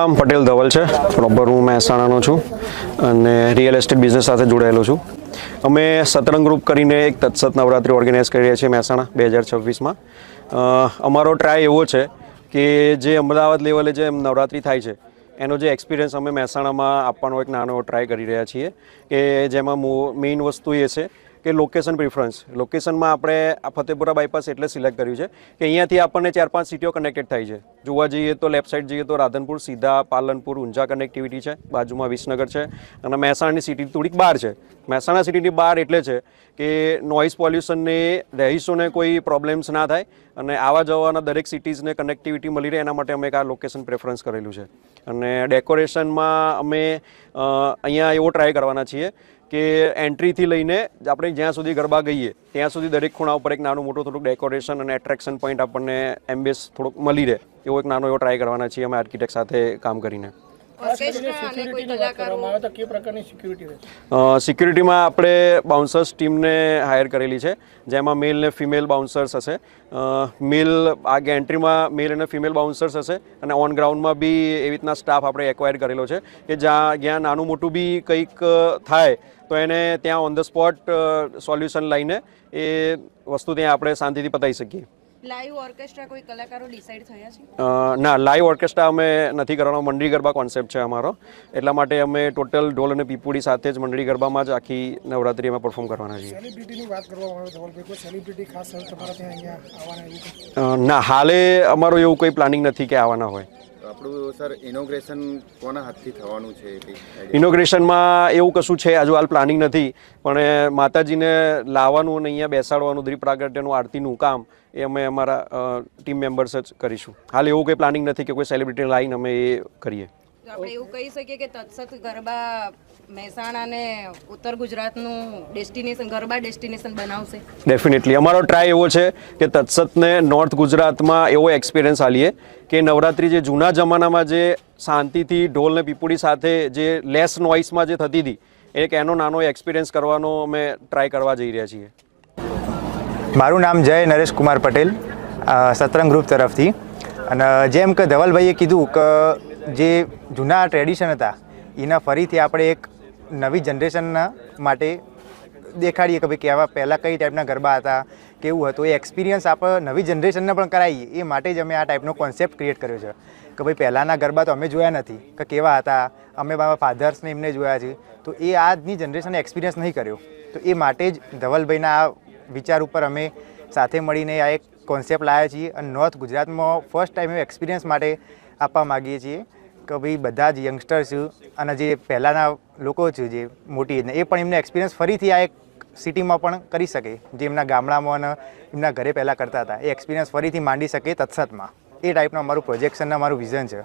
નામ પટેલ ધવલ છે. પ્રોપર હું મહેસાણાનો છું અને રિયલ એસ્ટેટ બિઝનેસ સાથે જોડાયેલો છું. અમે સતરંગ ગ્રુપ કરીને એક તત્સત નવરાત્રિ ઓર્ગેનાઇઝ કરી રહ્યા છીએ મહેસાણા 2026માં. અમારો ટ્રાય એવો છે કે જે અમદાવાદ લેવલે જે નવરાત્રિ થાય છે એનો જે એક્સપિરિયન્સ અમે મહેસાણામાં આપવાનો એક નાનો ટ્રાય કરી રહ્યા છીએ કે જેમાં મેઇન વસ્તુ એ છે કે લોકેશન પ્રિફરન્સ. લોકેશનમાં આપણે આ ફતેપુરા બાયપાસ એટલે સિલેક્ટ કર્યું છે કે અહીંયાથી આપણને 4-5 સિટીઓ કનેક્ટેડ થાય છે. જોવા જઈએ તો લેફ્ટ સાઈડ જઈએ તો રાધનપુર, સીધા, પાલનપુર, ઊંઝા કનેક્ટિવિટી છે, બાજુમાં વિસનગર છે અને મહેસાણાની સિટી થોડીક બહાર છે. મહેસાણા સિટીની બહાર એટલે છે કે નોઇઝ પોલ્યુશનને રહીશોને કોઈ પ્રોબ્લેમ્સ ના થાય અને આવા જવાના દરેક સિટીઝને કનેક્ટિવિટી મળી રહે એના માટે અમે એક આ લોકેશન પ્રેફરન્સ કરેલું છે. અને ડેકોરેશનમાં અમે અહીંયા એવો ટ્રાય કરવાના છીએ કે એન્ટ્રીથી લઈને આપણે જ્યાં સુધી ગરબા ગઈએ ત્યાં સુધી દરેક ખૂણા ઉપર એક નાનું મોટું થોડુંક ડેકોરેશન અને એટ્રેક્શન પોઈન્ટ આપણને એમ્બિયન્સ થોડુંક મળી રહે એવો એક નાનો એવો ટ્રાય કરવાના છીએ અમે આર્કિટેક્ટ સાથે કામ કરીને. સિક્યુરિટીમાં આપણે બાઉન્સર્સ ટીમને હાયર કરેલી છે જેમાં મેલ ને ફિમેલ બાઉન્સર્સ હશે. મેલ આગે એન્ટ્રીમાં મેલ અને ફિમેલ બાઉન્સર્સ હશે અને ઓન ગ્રાઉન્ડમાં બી એવી રીતના સ્ટાફ આપણે એક્વાયર કરેલો છે કે જ્યાં નાનું મોટું બી કંઈક થાય તો એને ત્યાં ઓન ધ સ્પોટ સોલ્યુશન લઈને એ વસ્તુ ત્યાં આપણે શાંતિથી પતાવી શકીએ. લાઈવ ઓર્કેસ્ટ્રા કોઈ કલાકારો ડિસાઈડ થયા છે? ના, લાઈવ ઓર્કેસ્ટ્રા અમે નથી કરવાનો. મંડળી ગરબા કોન્સેપ્ટ છે અમારો, એટલા માટે અમે ટોટલ ઢોલ અને પીપુડી સાથે જ મંડળી ગરબામાં જ આખી નવરાત્રી અમે પરફોર્મ કરવાના છીએ. સેલિબ્રિટીની વાત કરવામાં આવે ધવલભાઈ, કોઈ સેલિબ્રિટી ખાસ તમારા ત્યાં અહીંયા આવવાના એવું? ના, હાલે અમારું એવું કોઈ પ્લાનિંગ નથી કે આવવાના હોય. આપણું સર ઇનોગ્રેશન કોના હાથથી થવાનું છે? ઇનોગ્રેશનમાં એવું કશું છે હજુ હાલ પ્લાનિંગ નથી, પણ માતાજીને લાવવાનું અને અહીંયા બેસાડવાનું દીપ પ્રાગટ્યનું આરતીનું કામ એ અમે અમારા ટીમ મેમ્બર્સ જ કરીશું. હાલ એવું કોઈ પ્લાનિંગ નથી કે કોઈ સેલિબ્રિટી લાઈન અમે એ કરીએ. આપણે એવું કહી શકીએ કે તત્સત ગરબા મહેસાણા અને ઉત્તર ગુજરાતનું ગરબા ડેસ્ટિનેશન બનાવશે. ડેફિનેટલી અમારો ટ્રાય એવો છે કે તત્સતને નોર્થ ગુજરાતમાં એવો એક્સપિરિયન્સ આલીએ કે નવરાત્રિ જે જૂના જમાનામાં જે શાંતિથી ઢોલ ને પીપુડી સાથે જે લેસ નોઇસમાં જે થતી હતી એક એનો નાનો એક્સપિરિયન્સ કરવાનો અમે ટ્રાય કરવા જઈ રહ્યા છીએ. મારું નામ જય નરેશ કુમાર પટેલ, સતરંગ ગ્રુપ તરફથી. અને જેમ કે ધવલભાઈએ કીધું કે જે જૂના ટ્રેડિશન હતા એના ફરીથી આપણે એક નવી જનરેશનના માટે દેખાડીએ કે ભાઈ કેવા પહેલાં કઈ ટાઈપના ગરબા હતા, કેવું હતું. એ એક્સપિરિયન્સ આપણે નવી જનરેશનને પણ કરાવીએ એ માટે જ અમે આ ટાઈપનો કોન્સેપ્ટ ક્રિએટ કર્યો છે કે ભાઈ પહેલાંના ગરબા તો અમે જોયા નથી કે કેવા હતા, અમે મારા ફાધર્સને એમને જોયા છે, તો એ આજની જનરેશનને એક્સપિરિયન્સ નહીં કર્યો. તો એ માટે જ ધવલભાઈના આ વિચાર ઉપર અમે સાથે મળીને આ એક કોન્સેપ્ટ લાવ્યા છીએ અને નોર્થ ગુજરાતમાં ફર્સ્ટ ટાઈમ એક્સપિરિયન્સ માટે આપવા માગીએ છીએ કે ભાઈ બધા જ યંગસ્ટર્સ અને જે પહેલાંના લોકો છે જે મોટી એજના એ પણ એમને એક્સપિરિયન્સ ફરીથી આ એક સિટીમાં પણ કરી શકે, જે એમના ગામડામાં અને એમના ઘરે પહેલાં કરતા હતા એ એક્સપિરિયન્સ ફરીથી માંડી શકે તત્સતમાં. એ ટાઈપનું અમારું પ્રોજેક્શન અને અમારું વિઝન છે.